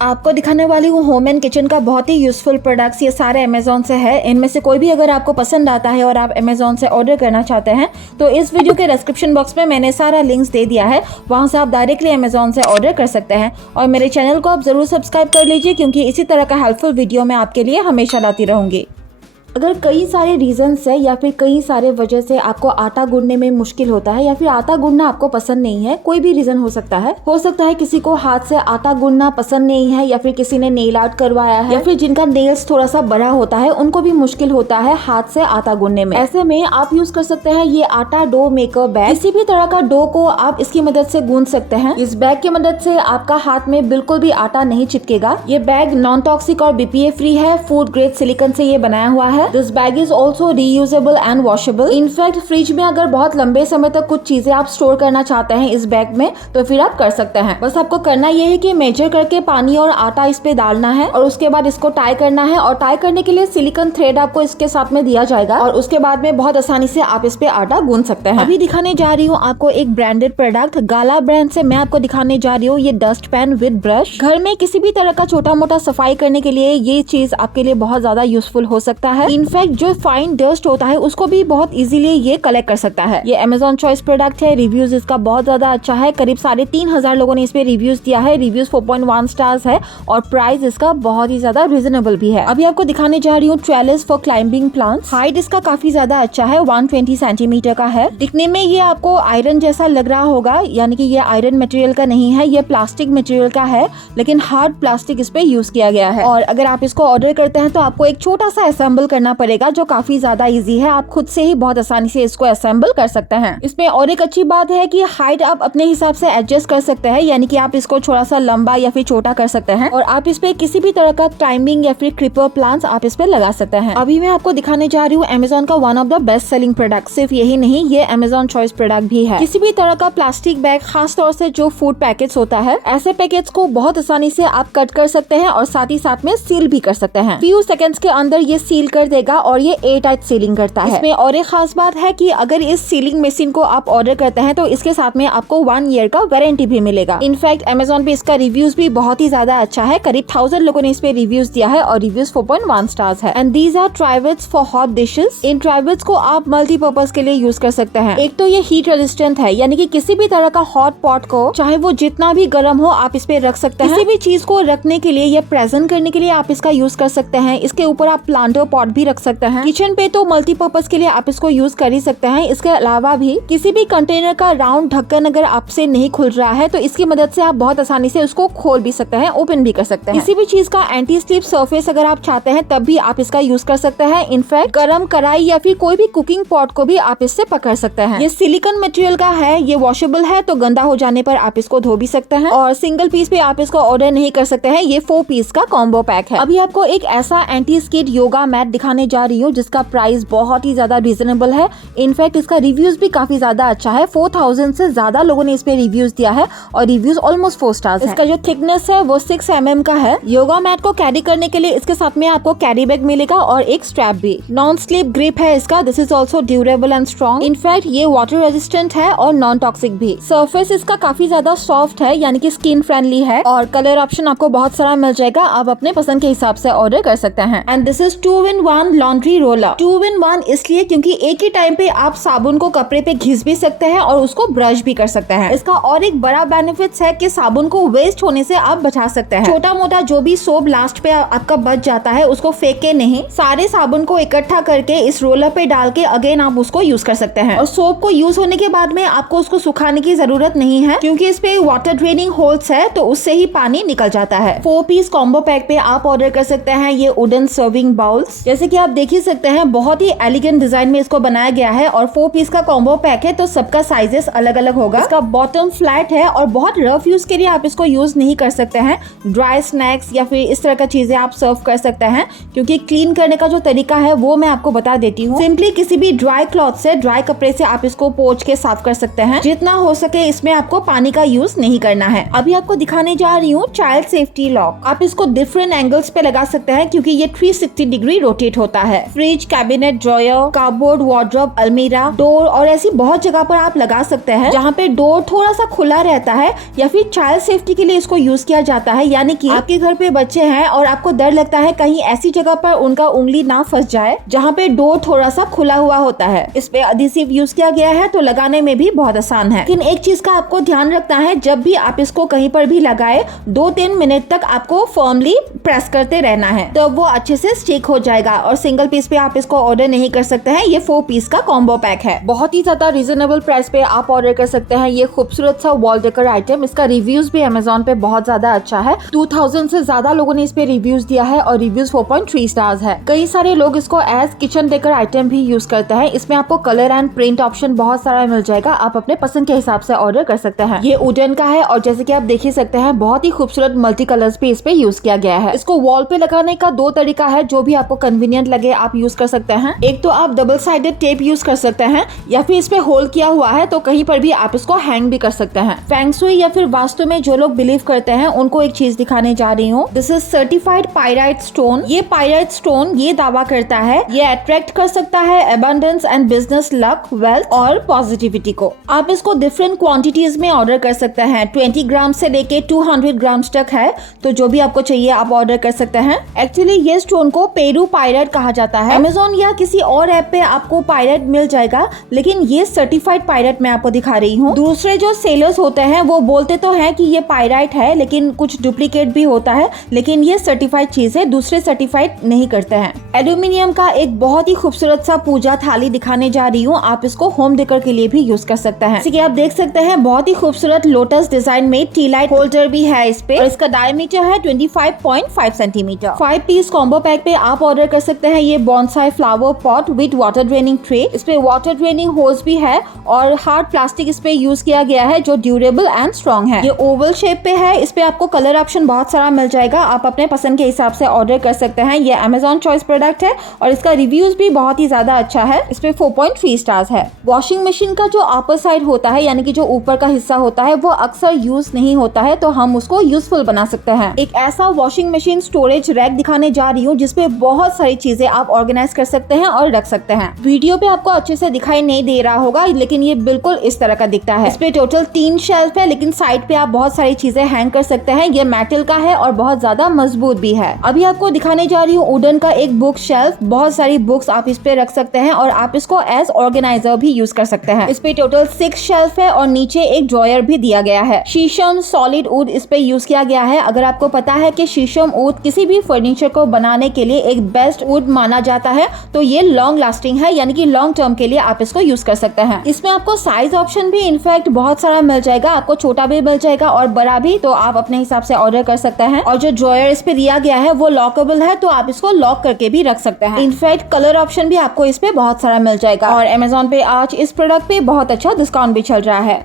आपको दिखाने वाली हूँ होम एंड किचन का बहुत ही यूजफुल प्रोडक्ट्स। ये सारे अमेजोन से है। इनमें से कोई भी अगर आपको पसंद आता है और आप अमेजोन से ऑर्डर करना चाहते हैं तो इस वीडियो के डिस्क्रिप्शन बॉक्स में मैंने सारा लिंक्स दे दिया है, वहां से आप डायरेक्टली अमेजोन से ऑर्डर कर सकते हैं। और मेरे चैनल को आप जरूर सब्सक्राइब कर लीजिए क्योंकि इसी तरह का हेल्पफुल वीडियो मैं आपके लिए हमेशा लाती रहूंगी। अगर कई सारे रीजंस है या फिर कई सारे वजह से आपको आटा गूंदने में मुश्किल होता है या फिर आटा गूंदना आपको पसंद नहीं है, कोई भी रीजन हो सकता है किसी को हाथ से आटा गूंदना पसंद नहीं है या फिर किसी ने नेल आर्ट करवाया है या फिर जिनका नेल्स थोड़ा सा बड़ा होता है उनको भी मुश्किल होता है हाथ से आटा गूंदने में। ऐसे में आप यूज कर सकते हैं ये आटा डो मेकर बैग। किसी भी तरह का डो को आप इसकी मदद से गूंद सकते हैं। इस बैग की मदद से आपका हाथ में बिल्कुल भी आटा नहीं चिपकेगा। ये बैग नॉन टॉक्सिक और BPA फ्री है। फूड ग्रेड सिलिकॉन से ये बनाया हुआ है। This bag is also reusable and washable. In fact fridge में अगर बहुत लंबे समय तक कुछ चीजें आप स्टोर करना चाहते हैं इस बैग में तो फिर आप कर सकते हैं। बस आपको करना ये है कि मेजर करके पानी और आटा इस पे डालना है और उसके बाद इसको टाई करना है। और टाई करने के लिए सिलिकॉन थ्रेड आपको इसके साथ में दिया जाएगा और उसके बाद में बहुत आसानी से आप इस पे आटा गूंद सकते हैं। अभी दिखाने जा रही हूँ आपको एक ब्रांडेड प्रोडक्ट। गाला ब्रांड से मैं आपको दिखाने जा रही हूँ ये डस्ट पैन विद ब्रश। घर में किसी भी तरह का छोटा मोटा सफाई करने के लिए ये चीज आपके लिए बहुत ज्यादा यूजफुल हो सकता है। इनफैक्ट जो फाइन डस्ट होता है उसको भी बहुत इजीली ये कलेक्ट कर सकता है। ये अमेजोन चॉइस प्रोडक्ट है। रिव्यूज इसका बहुत ज्यादा अच्छा है। करीब 3,500 लोगों ने इस पे रिव्यूज दिया है। रिव्यूज 4.1 स्टार्स है और प्राइस इसका बहुत ही ज्यादा रीजनेबल भी है। अभी आपको दिखाने जा रही हूँ trellis for climbing plants. Height इसका काफी ज्यादा अच्छा है, 120 सेंटीमीटर का है। दिखने में ये आपको आयरन जैसा लग रहा होगा, यानी कि ये आयरन मटेरियल का नहीं है, ये प्लास्टिक मटेरियल का है, लेकिन हार्ड प्लास्टिक इस पे यूज किया गया है। और अगर आप इसको ऑर्डर करते हैं तो आपको एक छोटा सा असेंबल करना पड़ेगा जो काफी ज्यादा इजी है। आप खुद से ही बहुत आसानी से इसको असेंबल कर सकते हैं। इसमें और एक अच्छी बात है कि हाइट आप अपने हिसाब से एडजस्ट कर सकते हैं, यानी कि आप इसको थोड़ा सा लंबा या फिर छोटा कर सकते हैं और आप इस पे किसी भी तरह का क्लाइंबिंग या फिर क्रीपर प्लांट्स आप इस पे लगा सकते हैं। अभी मैं आपको दिखाने जा रही हूँ अमेजोन का one of the best selling product. सिर्फ यही नहीं, ये अमेजोन चॉइस प्रोडक्ट भी है। किसी भी तरह का प्लास्टिक बैग, खास तौर से जो फूड पैकेट्स होता है, ऐसे पैकेट्स को बहुत आसानी से आप कट कर सकते हैं और साथ ही साथ में सील भी कर सकते हैं। फ्यू सेकंड्स के अंदर ये सील कर देगा और ये एयरटाइट सीलिंग करता है। इसमें और एक खास बात है कि अगर इस सीलिंग मशीन को आप ऑर्डर करते हैं तो इसके साथ में आपको 1 ईयर का वारंटी भी मिलेगा। इनफैक्ट अमेजोन पे इसका रिव्यूज भी बहुत ही ज्यादा अच्छा है। करीब 1000 लोगों ने इस पे रिव्यूज दिया है और रिव्यूज 4.1 स्टार्स है। And these are trivets for hot dishes. इन ट्राइवेट्स को आप मल्टीपर्पज के लिए यूज कर सकते हैं। एक तो ये हीट रेजिस्टेंट है, यानी कि किसी भी तरह का हॉट पॉट को, चाहे वो जितना भी गर्म हो, आप इस पे रख सकते हैं। किसी भी चीज को रखने के लिए या प्रेजेंट करने के लिए आप इसका यूज कर सकते हैं। इसके ऊपर आप प्लांटर पॉट भी रख सकते हैं। किचन पे तो मल्टीपर्पज के लिए आप इसको यूज कर ही सकते हैं। इसके अलावा भी किसी भी कंटेनर का राउंड ढक्कन अगर आपसे नहीं खुल रहा है तो इसकी मदद से आप बहुत आसानी से उसको खोल भी सकते हैं, ओपन भी कर सकते हैं। किसी भी चीज का एंटी स्लिप सरफेस अगर आप चाहते हैं तब भी आप इसका यूज कर सकते हैं। इनफैक्ट गरम कढ़ाई या फिर कोई भी कुकिंग पॉट को भी आप इससे पकड़ सकते हैं। ये सिलिकॉन मटेरियल का है, ये वॉशेबल है, तो गंदा हो जाने पर आप इसको धो भी सकते हैं। और सिंगल पीस पे आप इसको ऑर्डर नहीं कर सकते हैं, ये 4 पीस का कॉम्बो पैक है। अभी आपको एक ऐसा एंटी स्किड योगा मैट दिखाने जा रही हूँ जिसका प्राइस बहुत ही ज्यादा रीजनेबल है। इनफैक्ट इसका रिव्यूज भी काफी ज्यादा अच्छा है। 4000 से ज्यादा लोगों ने इस पे रिव्यूज दिया है और रिव्यूज ऑलमोस्ट 4 स्टार्स है। इसका जो थिकनेस है वो 6 mm का है। योगा मैट को कैरी करने के लिए इसके साथ में आपको कैरी बैग मिलेगा और एक स्ट्रैप भी। नॉन स्लिप ग्रिप है इसका। This is also durable and strong. In fact ये वाटर रेजिस्टेंट है और नॉन टॉक्सिक भी। सरफेस इसका काफी ज्यादा सॉफ्ट है, यानी कि स्किन फ्रेंडली है। और कलर ऑप्शन आपको बहुत सारा मिल जाएगा, आप अपने पसंद के हिसाब से ऑर्डर कर सकते हैं। And this is 2-in-1 laundry roller. 2-in-1 इसलिए क्योंकि एक ही टाइम पे आप साबुन को कपड़े पे घिस भी सकते हैं और उसको ब्रश भी कर सकते हैं। इसका और एक बड़ा बेनिफिट्स है कि साबुन को वेस्ट होने से आप बचा सकते हैं। छोटा मोटा जो भी सोप लास्ट पे आपका बच जाता है उसको फेंक के नहीं, सारे साबुन को इकट्ठा करके इस रोलर पे डाल के अगेन आप उसको यूज कर सकते हैं। और सोप को यूज होने के बाद में आपको उसको सुखाने की जरूरत नहीं है क्योंकि इस पे वाटर ड्रेनिंग होल्स है, तो उससे ही पानी निकल जाता है। 4 पीस कॉम्बो पैक पे आप ऑर्डर कर सकते हैं ये वुडन सर्विंग बाउल्स। जैसे कि आप देख ही सकते हैं, बहुत ही एलिगेंट डिजाइन में इसको बनाया गया है और 4 पीस का कॉम्बो पैक है, तो सबका साइजेस अलग अलग होगा। इसका बॉटम फ्लैट है और बहुत रफ यूज के लिए आप इसको यूज नहीं कर सकते हैं। ड्राई स्नैक्स या फिर इस तरह का चीजें आप सर्व कर सकते हैं, क्योंकि क्लीन करने का जो तरीका है वो मैं आपको बता देती हूँ। सिंपली किसी भी ड्राई क्लॉथ से, ड्राई कपड़े से आप इसको पोंछ के साफ कर सकते हैं। जितना हो सके इसमें आपको पानी का यूज नहीं करना है। अभी आपको दिखाने जा रही हूँ चाइल्ड सेफ्टी लॉक। आप इसको डिफरेंट एंगल्स पे लगा सकते हैं क्योंकि ये 360 डिग्री रोटेट फिट होता है। Fridge, cabinet, dryer, cupboard, wardrobe, अलमीरा, डोर और ऐसी बहुत जगह पर आप लगा सकते हैं जहाँ पे डोर थोड़ा सा खुला रहता है, या फिर चाइल्ड सेफ्टी के लिए इसको यूज किया जाता है। यानी कि आपके घर पे बच्चे हैं और आपको डर लगता है कहीं ऐसी जगह पर उनका उंगली ना फंस जाए जहाँ पे डोर थोड़ा सा खुला हुआ होता है। इस पे एडहेसिव यूज किया गया है तो लगाने में भी बहुत आसान है। लेकिन एक चीज का आपको ध्यान रखना है, जब भी आप इसको कहीं पर भी लगाए 2-3 मिनट तक आपको फर्मली प्रेस करते रहना है, तो वो अच्छे से स्टिक हो जाएगा। और सिंगल पीस पे आप इसको ऑर्डर नहीं कर सकते हैं, ये 4 पीस का कॉम्बो पैक है। बहुत ही ज्यादा रीजनेबल प्राइस पे आप ऑर्डर कर सकते हैं ये खूबसूरत सा वॉल डेकर आइटम। इसका रिव्यूज भी अमेजोन पे बहुत ज्यादा अच्छा है। 2000 से ज्यादा लोगों ने इस पे रिव्यूज दिया है और रिव्यूज 4.3 स्टार्स है। कई सारे लोग इसको एज किचन डेकर आइटम भी यूज करते हैं। इसमें आपको कलर एंड प्रिंट ऑप्शन बहुत सारा मिल जाएगा, आप अपने पसंद के हिसाब से ऑर्डर कर सकते हैं। ये वुडन का है और जैसे कि आप देख ही सकते हैं बहुत ही खूबसूरत मल्टी कलर्स पे इस पे यूज किया गया है। इसको वॉल पे लगाने का 2 तरीका है, जो भी आपको कन्वीनियंट लगे आप यूज कर सकते हैं। एक तो आप डबल साइडेड टेप यूज कर सकते हैं, या फिर इस पे होल किया हुआ है तो कहीं पर भी आप इसको हैंग भी कर सकते हैं। फेंग शुई या फिर वास्तु में जो लोग बिलीव करते हैं उनको एक चीज दिखाने जा रही हूँ। This is certified pyrite stone. ये पाइराइट स्टोन ये दावा करता है ये अट्रैक्ट कर सकता है abundance and business luck, wealth और पॉजिटिविटी को। आप इसको डिफरेंट क्वांटिटीज में ऑर्डर कर सकते हैं। 20 ग्राम से लेके 200 ग्राम तक है, तो जो भी आपको चाहिए आप ऑर्डर कर सकते हैं। एक्चुअली ये स्टोन को पेरू पाइराइट कहा जाता है। अमेजोन या किसी और ऐप पे आपको पाइराइट मिल जाएगा, लेकिन ये सर्टिफाइड पाइराइट मैं आपको दिखा रही हूँ। दूसरे जो सेलर्स होते हैं वो बोलते तो हैं कि ये पाइराइट है, लेकिन कुछ डुप्लीकेट भी होता है, लेकिन ये सर्टिफाइड चीज है, दूसरे सर्टिफाइड नहीं करते हैं। एल्यूमिनियम का एक बहुत ही खूबसूरत सा पूजा थाली दिखाने जा रही हूँ। आप इसको होम डेकोर के लिए भी यूज कर सकते हैं। जैसे कि आप देख सकते हैं बहुत ही खूबसूरत लोटस डिजाइन में टी लाइट होल्डर भी है इस पे, और इसका डायमीटर है 25.5 सेंटीमीटर। 5 पीस कॉम्बो पैक पे आप ऑर्डर कर सकते हैं ये bonsai flower pot with water draining tray. इस पे वाटर ड्रेनिंग होज भी है और हार्ड प्लास्टिक इस पे यूज किया गया है जो ड्यूरेबल एंड स्ट्रॉन्ग है। ये ओवल शेप पे है। इस पे आपको कलर ऑप्शन बहुत सारा मिल जाएगा, आप अपने पसंद के हिसाब से ऑर्डर कर सकते हैं। ये अमेजॉन चॉइस प्रोडक्ट है और इसका रिव्यूज भी बहुत ही ज्यादा अच्छा है। इस पे 4.3 स्टार्स है। वॉशिंग मशीन का जो अपर साइड होता है, यानी कि जो ऊपर का हिस्सा होता है, वो अक्सर यूज नहीं होता है, तो हम उसको यूजफुल बना सकते हैं। एक ऐसा वॉशिंग मशीन स्टोरेज रैक दिखाने जा रही हूँ जिसपे बहुत सारी चीजें आप ऑर्गेनाइज कर सकते हैं और रख सकते हैं। वीडियो पे आपको अच्छे से दिखाई नहीं दे रहा होगा, लेकिन ये बिल्कुल इस तरह का दिखता है। इस पे टोटल 3 शेल्फ है, लेकिन साइड पे आप बहुत सारी चीजें हैंग कर सकते हैं। ये मेटल का है और बहुत ज्यादा मजबूत भी है। अभी आपको दिखाने जा रही हूँ वुडन का एक बुक शेल्फ। बहुत सारी बुक्स आप इस पे रख सकते हैं और आप इसको एज ऑर्गेनाइजर भी यूज कर सकते हैं। इस पे टोटल 6 शेल्फ है और नीचे एक ड्रॉयर भी दिया गया है। शीशम सॉलिड वुड इस पे यूज किया गया है। अगर आपको पता है कि शीशम वुड किसी भी फर्नीचर को बनाने के लिए एक बेस्ट वुड माना जाता है, तो ये लॉन्ग लास्टिंग है, यानी कि लॉन्ग टर्म के लिए आप इसको यूज कर सकते हैं। इसमें आपको साइज ऑप्शन भी इनफैक्ट बहुत सारा मिल जाएगा, आपको छोटा भी मिल जाएगा और बड़ा भी, तो आप अपने हिसाब से ऑर्डर कर सकते हैं। और जो ड्रॉयर इस पे दिया गया है वो लॉकेबल है, तो आप इसको लॉक करके भी रख सकते हैं। इनफैक्ट कलर ऑप्शन भी आपको इस पे बहुत सारा मिल जाएगा। और अमेजोन पे आज इस प्रोडक्ट पे बहुत अच्छा डिस्काउंट भी चल रहा है।